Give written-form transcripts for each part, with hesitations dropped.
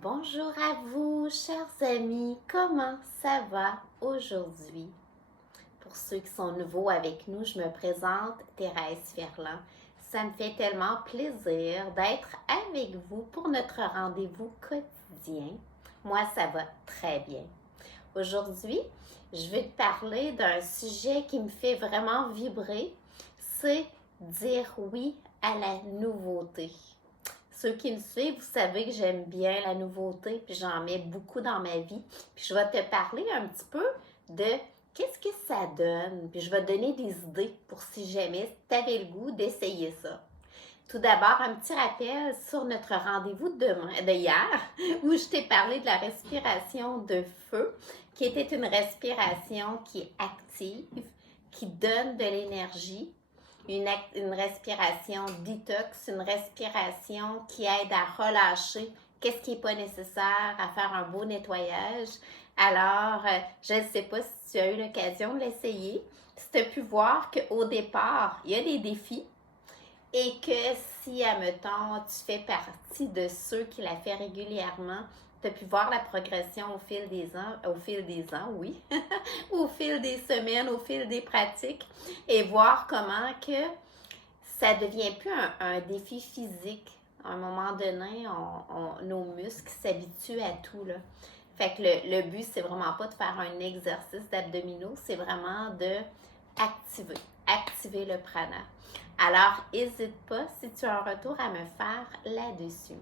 Bonjour à vous, chers amis. Comment ça va aujourd'hui? Pour ceux qui sont nouveaux avec nous, je me présente Thérèse Ferland. Ça me fait tellement plaisir d'être avec vous pour notre rendez-vous quotidien. Moi, ça va très bien. Aujourd'hui, je vais te parler d'un sujet qui me fait vraiment vibrer. C'est dire oui à la nouveauté. Ceux qui me suivent, vous savez que j'aime bien la nouveauté, puis j'en mets beaucoup dans ma vie. Puis je vais te parler un petit peu de qu'est-ce que ça donne, puis je vais te donner des idées pour si jamais tu avais le goût d'essayer ça. Tout d'abord, un petit rappel sur notre rendez-vous de hier, où je t'ai parlé de la respiration de feu, qui était une respiration qui est active, qui donne de l'énergie, une respiration détox, une respiration qui aide à relâcher qu'est-ce qui n'est pas nécessaire, à faire un beau nettoyage. Alors, je ne sais pas si tu as eu l'occasion de l'essayer, si tu as pu voir qu'au départ, il y a des défis et que si, admettons, tu fais partie de ceux qui la fait régulièrement, tu as pu voir la progression oui, au fil des semaines, au fil des pratiques, et voir comment que ça devient plus un défi physique. À un moment donné, nos muscles s'habituent à tout, là. Fait que le but, c'est vraiment pas de faire un exercice d'abdominaux, c'est vraiment de activer le prana. Alors, n'hésite pas si tu as un retour à me faire là-dessus.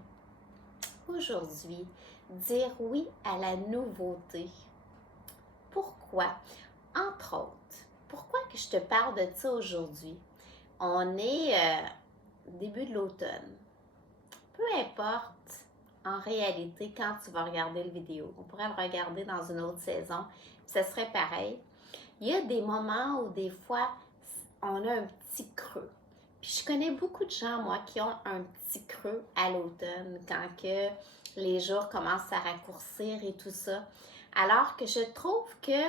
Aujourd'hui, dire oui à la nouveauté. Pourquoi? Entre autres, pourquoi que je te parle de ça aujourd'hui? On est début de l'automne. Peu importe en réalité quand tu vas regarder la vidéo. On pourrait le regarder dans une autre saison, puis ça serait pareil. Il y a des moments où des fois, on a un petit creux. Puis je connais beaucoup de gens, moi, qui ont un petit creux à l'automne quand que les jours commencent à raccourcir et tout ça. Alors que je trouve que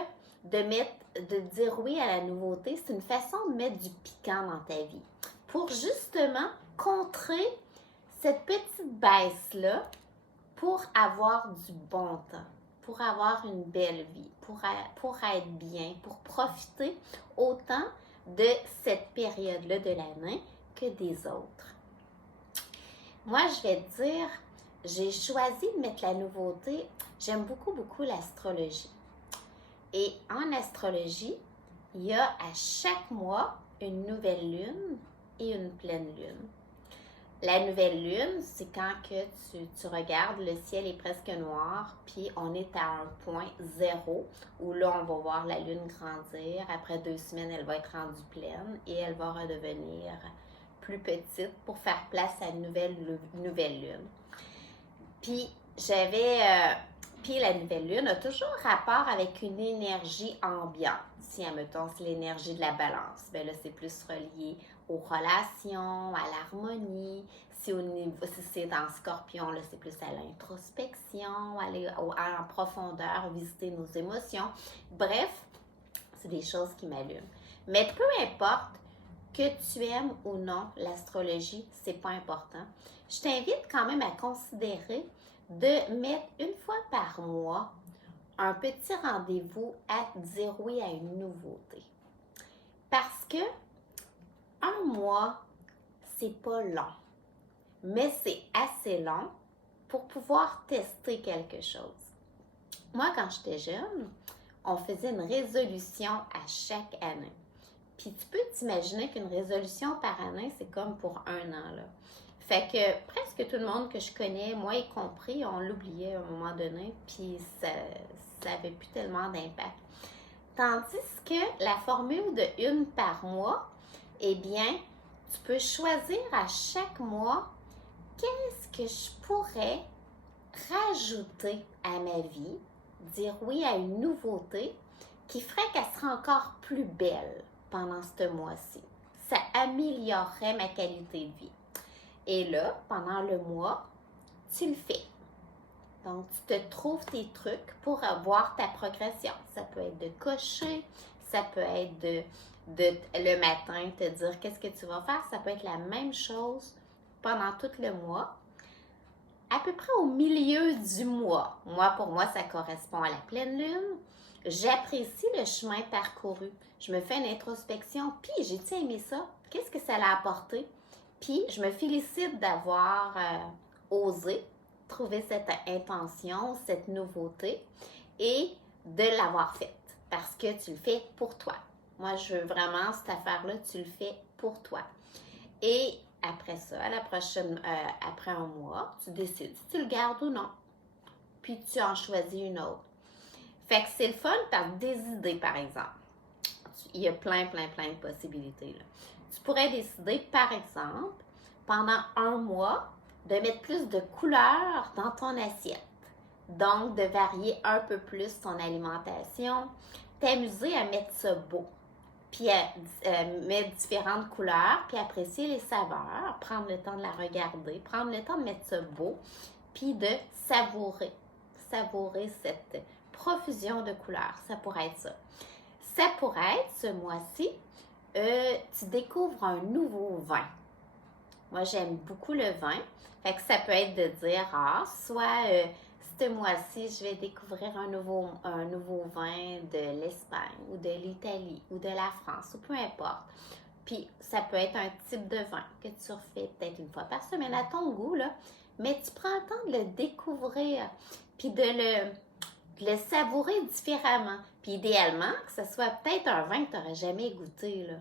de dire oui à la nouveauté, c'est une façon de mettre du piquant dans ta vie. Pour justement contrer cette petite baisse-là pour avoir du bon temps, pour avoir une belle vie, pour être bien, pour profiter autant de cette période-là de l'année que des autres. Moi, je vais te dire, j'ai choisi de mettre la nouveauté. J'aime beaucoup, beaucoup l'astrologie. Et en astrologie, il y a à chaque mois une nouvelle lune et une pleine lune. La nouvelle lune, c'est quand que tu regardes, le ciel est presque noir, puis on est à un point zéro, où là, on va voir la lune grandir. Après 2 semaines, elle va être rendue pleine et elle va redevenir plus petite pour faire place à une nouvelle lune. Puis, puis la nouvelle lune a toujours rapport avec une énergie ambiante. Si, admettons, c'est l'énergie de la balance, bien là, c'est plus relié aux relations, à l'harmonie. Si c'est dans Scorpion, là, c'est plus à l'introspection, aller en profondeur, visiter nos émotions. Bref, c'est des choses qui m'allument. Mais peu importe que tu aimes ou non l'astrologie, c'est pas important. Je t'invite quand même à considérer de mettre une fois par mois un petit rendez-vous à dire oui à une nouveauté. Parce que un mois, c'est pas long, mais c'est assez long pour pouvoir tester quelque chose. Moi, quand j'étais jeune, on faisait une résolution à chaque année. Puis tu peux t'imaginer qu'une résolution par année, c'est comme pour un an, là. Fait que presque tout le monde que je connais, moi y compris, on l'oubliait à un moment donné, puis ça n'avait plus tellement d'impact. Tandis que la formule de une par mois, eh bien, tu peux choisir à chaque mois qu'est-ce que je pourrais rajouter à ma vie, dire oui à une nouveauté qui ferait qu'elle serait encore plus belle pendant ce mois-ci. Ça améliorerait ma qualité de vie. Et là, pendant le mois, tu le fais. Donc, tu te trouves tes trucs pour avoir ta progression. Ça peut être de cocher, ça peut être de le matin te dire qu'est-ce que tu vas faire. Ça peut être la même chose pendant tout le mois. à peu près au milieu du mois. Pour moi, ça correspond à la pleine lune. J'apprécie le chemin parcouru. Je me fais une introspection, puis j'ai-tu aimé ça? Qu'est-ce que ça l'a apporté? Puis je me félicite d'avoir osé trouver cette intention, cette nouveauté et de l'avoir faite parce que tu le fais pour toi. Moi, je veux vraiment cette affaire-là, tu le fais pour toi. Et après ça, après un mois, tu décides si tu le gardes ou non. Puis tu en choisis une autre. Fait que c'est le fun par des idées, par exemple. Il y a plein de possibilités, là. Tu pourrais décider, par exemple, pendant un mois, de mettre plus de couleurs dans ton assiette. Donc, de varier un peu plus ton alimentation, t'amuser à mettre ça beau, puis à mettre différentes couleurs, puis apprécier les saveurs, prendre le temps de la regarder, prendre le temps de mettre ça beau, puis de savourer cette profusion de couleurs. Ça pourrait être ça. Ça pourrait être, ce mois-ci, tu découvres un nouveau vin. Moi, j'aime beaucoup le vin. Fait que ça peut être de dire, soit ce mois-ci, je vais découvrir un nouveau vin de l'Espagne ou de l'Italie ou de la France ou peu importe. Puis, ça peut être un type de vin que tu refais peut-être une fois par semaine à ton goût, là. Mais tu prends le temps de le découvrir puis de le savourer différemment. Puis idéalement, que ce soit peut-être un vin que tu n'aurais jamais goûté, là.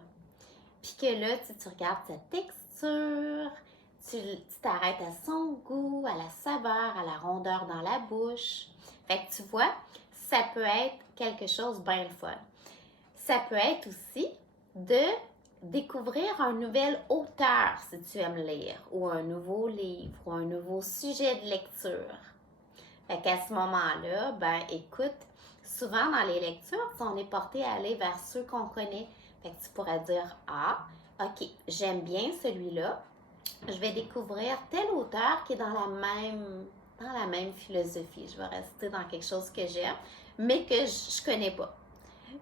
Puis que là, tu regardes sa texture, tu t'arrêtes à son goût, à la saveur, à la rondeur dans la bouche. Fait que tu vois, ça peut être quelque chose de bien le fun. Ça peut être aussi de découvrir un nouvel auteur, si tu aimes lire, ou un nouveau livre, ou un nouveau sujet de lecture. Fait qu'à ce moment-là, écoute, souvent dans les lectures, on est porté à aller vers ceux qu'on connaît. Fait que tu pourrais dire, ok, j'aime bien celui-là. Je vais découvrir tel auteur qui est dans la même philosophie. Je vais rester dans quelque chose que j'aime, mais que je connais pas.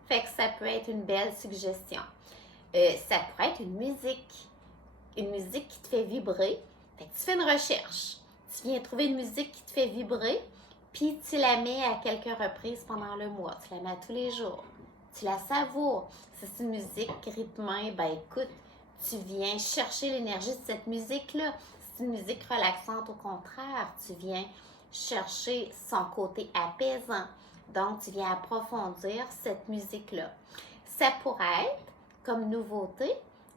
Fait que ça peut être une belle suggestion. Ça pourrait être une musique qui te fait vibrer. Fait que tu fais une recherche. Tu viens trouver une musique qui te fait vibrer, puis tu la mets à quelques reprises pendant le mois. Tu la mets à tous les jours. Tu la savoures. Si c'est une musique rythmée, écoute, tu viens chercher l'énergie de cette musique-là. Si c'est une musique relaxante, au contraire, tu viens chercher son côté apaisant. Donc, tu viens approfondir cette musique-là. Ça pourrait être, comme nouveauté,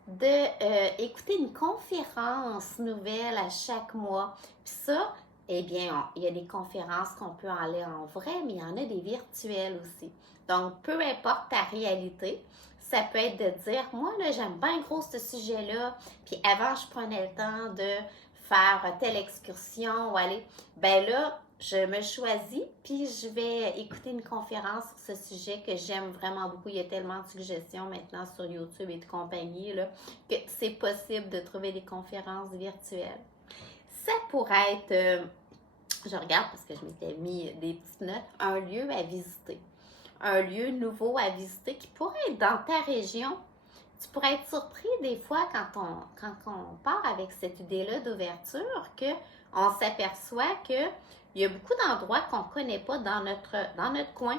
d'écouter une conférence nouvelle à chaque mois. Puis ça, il y a des conférences qu'on peut aller en vrai, mais il y en a des virtuelles aussi. Donc, peu importe ta réalité, ça peut être de dire, moi, là, j'aime bien gros ce sujet-là, puis avant, je prenais le temps de faire telle excursion ou aller, là, je me choisis, puis je vais écouter une conférence sur ce sujet que j'aime vraiment beaucoup. Il y a tellement de suggestions maintenant sur YouTube et de compagnie, là, que c'est possible de trouver des conférences virtuelles. Ça pourrait être, je regarde parce que je m'étais mis des petites notes, un lieu à visiter. Un lieu nouveau à visiter qui pourrait être dans ta région. Tu pourrais être surpris des fois quand on part avec cette idée-là d'ouverture qu'on s'aperçoit qu'il y a beaucoup d'endroits qu'on ne connaît pas dans notre coin.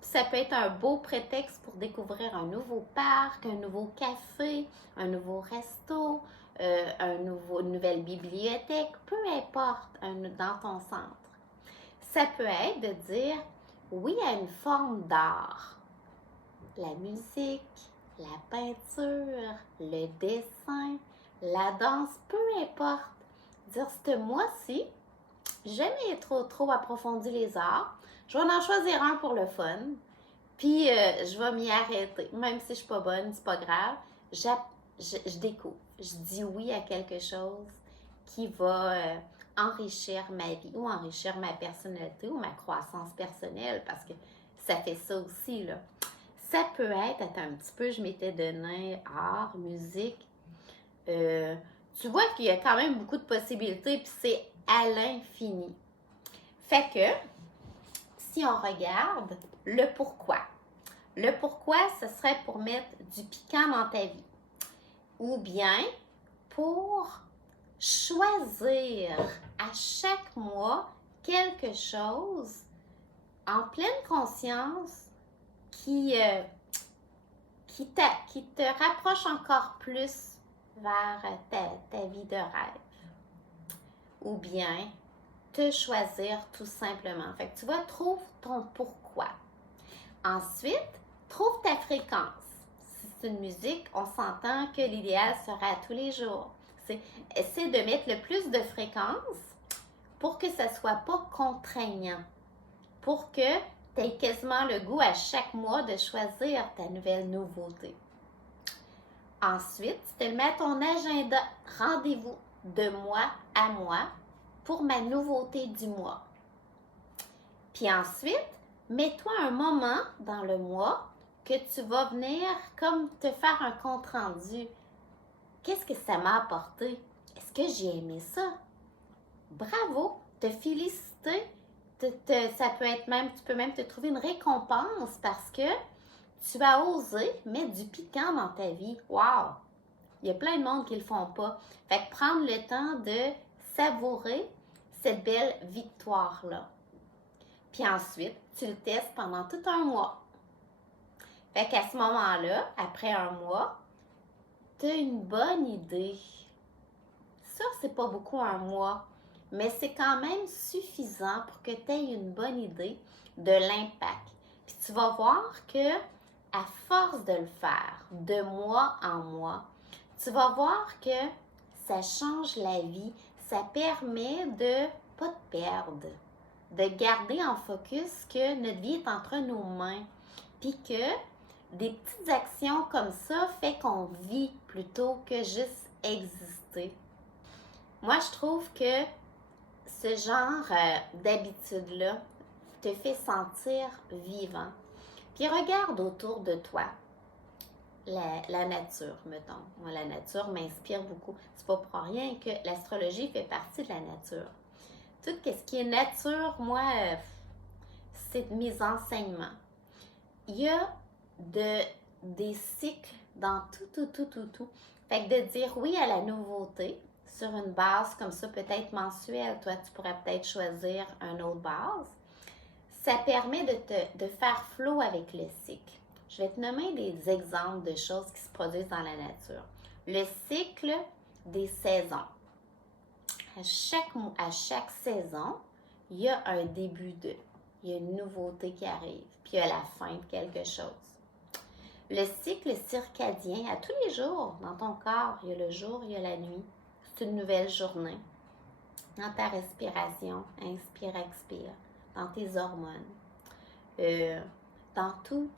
Puis ça peut être un beau prétexte pour découvrir un nouveau parc, un nouveau café, un nouveau resto, une nouvelle bibliothèque, peu importe, dans ton centre. Ça peut être de dire oui à une forme d'art. La musique, la peinture, le dessin, la danse, peu importe. Dire ce mois-ci, jamais trop approfondi les arts. Je vais en choisir un pour le fun. Puis je vais m'y arrêter. Même si je suis pas bonne, c'est pas grave. Je découvre. Je dis oui à quelque chose qui va enrichir ma vie ou enrichir ma personnalité ou ma croissance personnelle parce que ça fait ça aussi, là. Ça peut être, attends un petit peu, je m'étais donné art, musique. Tu vois qu'il y a quand même beaucoup de possibilités puis c'est à l'infini. Fait que, si on regarde le pourquoi. Le pourquoi, ce serait pour mettre du piquant dans ta vie. Ou bien pour choisir à chaque mois quelque chose en pleine conscience qui, qui te rapproche encore plus vers ta vie de rêve. Ou bien te choisir tout simplement. Fait que tu vois, trouve ton pourquoi. Ensuite, trouve ta fréquence. Si c'est une musique, on s'entend que l'idéal sera à tous les jours. Essaie de mettre le plus de fréquences pour que ça ne soit pas contraignant. Pour que tu aies quasiment le goût à chaque mois de choisir ta nouvelle nouveauté. Ensuite, tu te mets à ton agenda rendez-vous de mois à mois pour ma nouveauté du mois. Puis ensuite, mets-toi un moment dans le mois que tu vas venir comme te faire un compte rendu. Qu'est-ce que ça m'a apporté? Est-ce que j'ai aimé ça? Bravo! Te féliciter. Ça peut être même, tu peux même te trouver une récompense parce que tu as osé mettre du piquant dans ta vie. Wow! Il y a plein de monde qui ne le font pas. Fait que prendre le temps de savourer cette belle victoire-là. Puis ensuite, tu le testes pendant tout un mois. Fait qu'à ce moment-là, après un mois, tu as une bonne idée. Ça, c'est pas beaucoup un mois, mais c'est quand même suffisant pour que tu aies une bonne idée de l'impact. Puis tu vas voir que à force de le faire de mois en mois, tu vas voir que ça change la vie. Ça permet de pas te perdre, de garder en focus que notre vie est entre nos mains, puis que des petites actions comme ça fait qu'on vit plutôt que juste exister. Moi, je trouve que ce genre d'habitude-là te fait sentir vivant. Puis regarde autour de toi la nature, mettons. Moi, la nature m'inspire beaucoup. C'est pas pour rien que l'astrologie fait partie de la nature. Tout ce qui est nature, moi, c'est mes enseignements. Il y a des cycles dans tout. Fait que de dire oui à la nouveauté sur une base comme ça, peut-être mensuelle, toi, tu pourrais peut-être choisir une autre base. Ça permet de faire flow avec le cycle. Je vais te nommer des exemples de choses qui se produisent dans la nature. Le cycle des saisons. À chaque saison, il y a un début il y a une nouveauté qui arrive, puis il y a la fin de quelque chose. Le cycle circadien, à tous les jours, dans ton corps, il y a le jour, il y a la nuit. C'est une nouvelle journée. Dans ta respiration, inspire, expire. Dans tes hormones. Dans tout,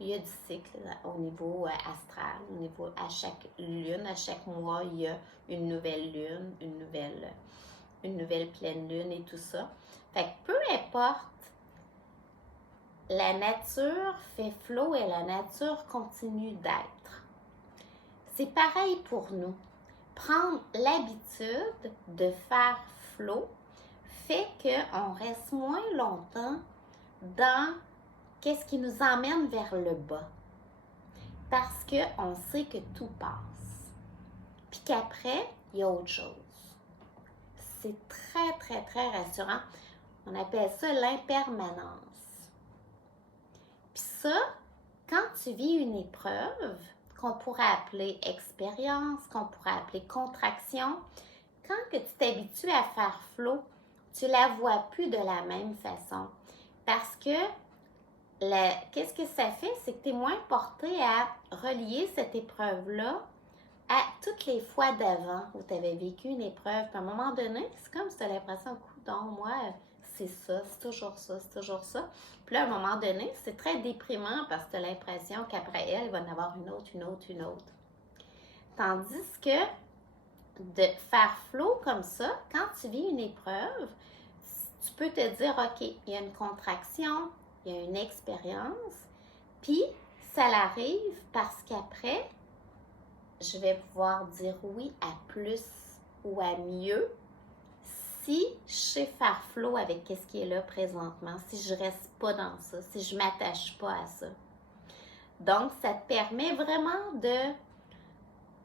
il y a du cycle au niveau astral, au niveau à chaque lune, à chaque mois, il y a une nouvelle lune, une nouvelle pleine lune et tout ça. Fait que peu importe, la nature fait flow et la nature continue d'être. C'est pareil pour nous. Prendre l'habitude de faire flow fait qu'on reste moins longtemps dans qu'est-ce qui nous emmène vers le bas. Parce qu'on sait que tout passe. Puis qu'après, il y a autre chose. C'est très rassurant. On appelle ça l'impermanence. Puis ça, quand tu vis une épreuve, qu'on pourrait appeler expérience, qu'on pourrait appeler contraction, quand que tu t'habitues à faire flow, tu la vois plus de la même façon. Parce que qu'est-ce que ça fait? C'est que tu es moins porté à relier cette épreuve-là à toutes les fois d'avant où tu avais vécu une épreuve. Puis à un moment donné, c'est comme si tu as l'impression, coudonc, moi, c'est ça, c'est toujours ça, c'est toujours ça. Puis là, à un moment donné, c'est très déprimant parce que tu as l'impression qu'après elle, il va en avoir une autre. Tandis que de faire flow comme ça, quand tu vis une épreuve, tu peux te dire, OK, il y a une contraction, il y a une expérience, puis ça l'arrive parce qu'après, je vais pouvoir dire oui à plus ou à mieux si je sais faire flow avec ce qui est là présentement, si je reste pas dans ça, si je m'attache pas à ça. Donc, ça te permet vraiment de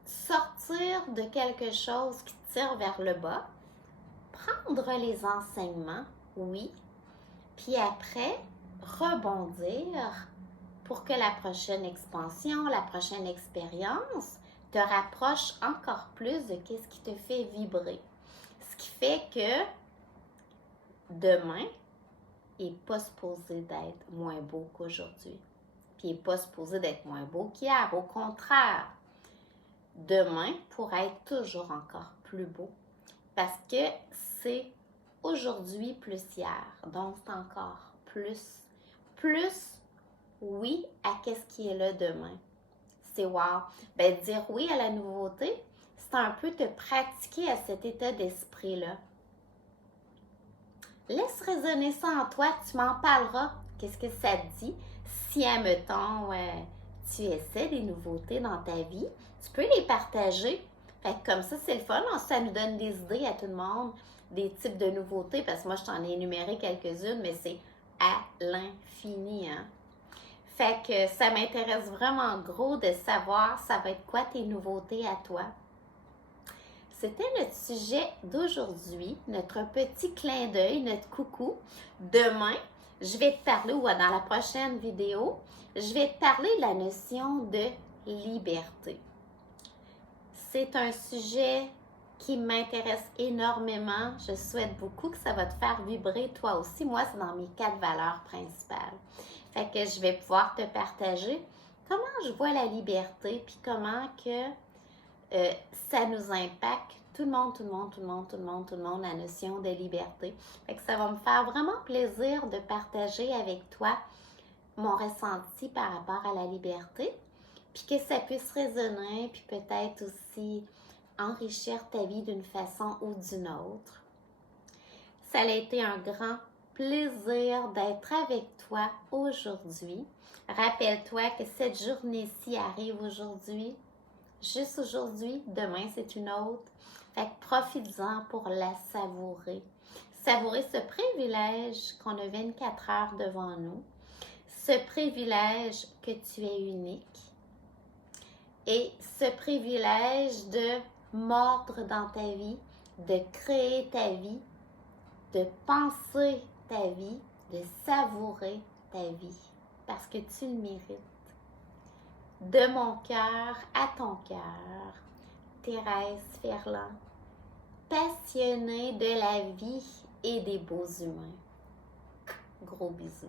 sortir de quelque chose qui te tire vers le bas, prendre les enseignements, oui, puis après, rebondir pour que la prochaine expansion, la prochaine expérience te rapproche encore plus de ce qui te fait vibrer. Ce qui fait que demain n'est pas supposé d'être moins beau qu'aujourd'hui. Puis il n'est pas supposé d'être moins beau qu'hier. Au contraire, demain pourrait être toujours encore plus beau. Parce que c'est aujourd'hui plus hier. Donc, c'est encore plus. Plus, oui, à qu'est-ce qui est là demain. C'est wow. Ben, dire oui à la nouveauté, c'est un peu te pratiquer à cet état d'esprit-là. Laisse résonner ça en toi, tu m'en parleras. Qu'est-ce que ça te dit? Si, admettons, tu essaies des nouveautés dans ta vie, tu peux les partager. Fait que comme ça, c'est le fun. Ça nous donne des idées à tout le monde, des types de nouveautés, parce que moi, je t'en ai énuméré quelques-unes, mais c'est à l'infini, hein? Fait que ça m'intéresse vraiment gros de savoir ça va être quoi tes nouveautés à toi. C'était notre sujet d'aujourd'hui, notre petit clin d'œil, notre coucou. Demain, je vais te parler, ou dans la prochaine vidéo, je vais te parler de la notion de liberté. C'est un sujet qui m'intéresse énormément. Je souhaite beaucoup que ça va te faire vibrer toi aussi. Moi, c'est dans mes 4 valeurs principales. Fait que je vais pouvoir te partager comment je vois la liberté, puis comment que ça nous impacte tout le monde, la notion de liberté. Fait que ça va me faire vraiment plaisir de partager avec toi mon ressenti par rapport à la liberté, puis que ça puisse résonner, puis peut-être aussi enrichir ta vie d'une façon ou d'une autre. Ça a été un grand plaisir d'être avec toi aujourd'hui. Rappelle-toi que cette journée-ci arrive aujourd'hui, juste aujourd'hui, demain c'est une autre. Fait que profites-en pour la savourer. Savourer ce privilège qu'on a 24 heures devant nous. Ce privilège que tu es unique. Et ce privilège de mordre dans ta vie, de créer ta vie, de penser ta vie, de savourer ta vie. Parce que tu le mérites. De mon cœur à ton cœur, Thérèse Ferland, passionnée de la vie et des beaux humains. Gros bisous.